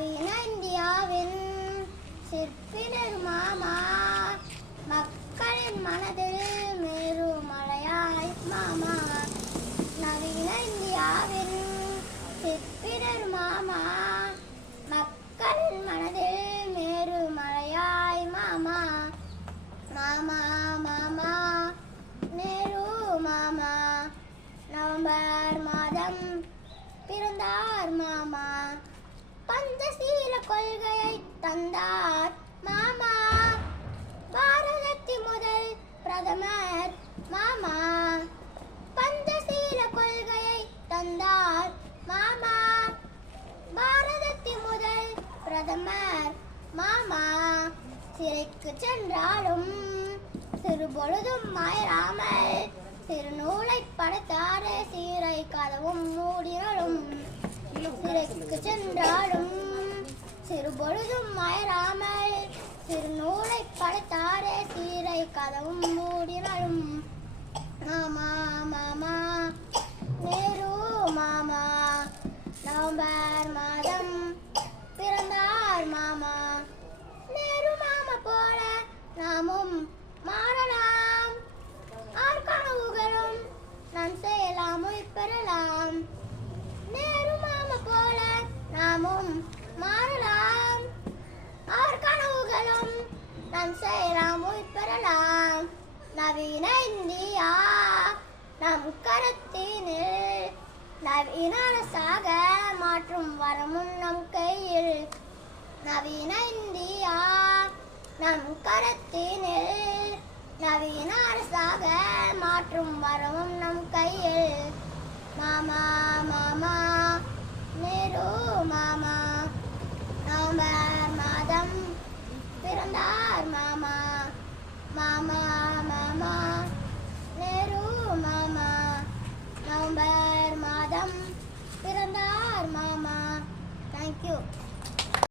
நவீன இந்தியாவின் சிற்பினர் மாமா, மக்களின் மனதில் மேருமலையாய் மாமா. நவீன இந்தியாவின் சிற்பினர் மாமா, மக்களின் மனதில் மேருமலையாய் மாமா. மாமா மாமா நேரு மாமா, நவம்பர் மாதம் பிறந்தார் மாமா. பஞ்சசீல கொள்கையை தந்தார் மாமா, பாரதத்தின் முதல் பிரதமர் மாமா. பஞ்சசீல கொள்கையை தந்தார் மாமா, பாரதத்தின் முதல் பிரதமர் மாமா. சிறைக்கு சென்றாலும் சிறுபொழுதும் மாயராமல், சிறுநூலை படைத்தாரே சீரை கதவும் மூடினாலும். சிறைக்கு சென்றாலும் சிறுபொழுதும் மாயராமல், சிறுநூலை படைத்தாரே சீரை கதவும் மூடினாலும். மாமா மாமா நேரு மாமா, நவம்பர் மாதம் பிறந்தார் மாமா. நேரு மாமா போல நாமும் மாறலாம், ஆர் கனவுகளும் நான் செய்யலாம் பெறலாம். நேரு மாமா போல நாமும் மாறலாம், ஆர் கனவுகளும் நான் செய்யலாம் பெறலாம். நவீன இந்தியா நம் கருத்தினில், நவீன அரசாக மாற்றும் வரமும் நம் கையில். நவீன இந்தியா நம் கருத்தினில், நவீன அரசாக மாற்றும் வரமும் நம் கையில். மாமா மாமா நேரு மாமா, நவம்பர் மாதம் பிறந்தார் மாமா. மாமா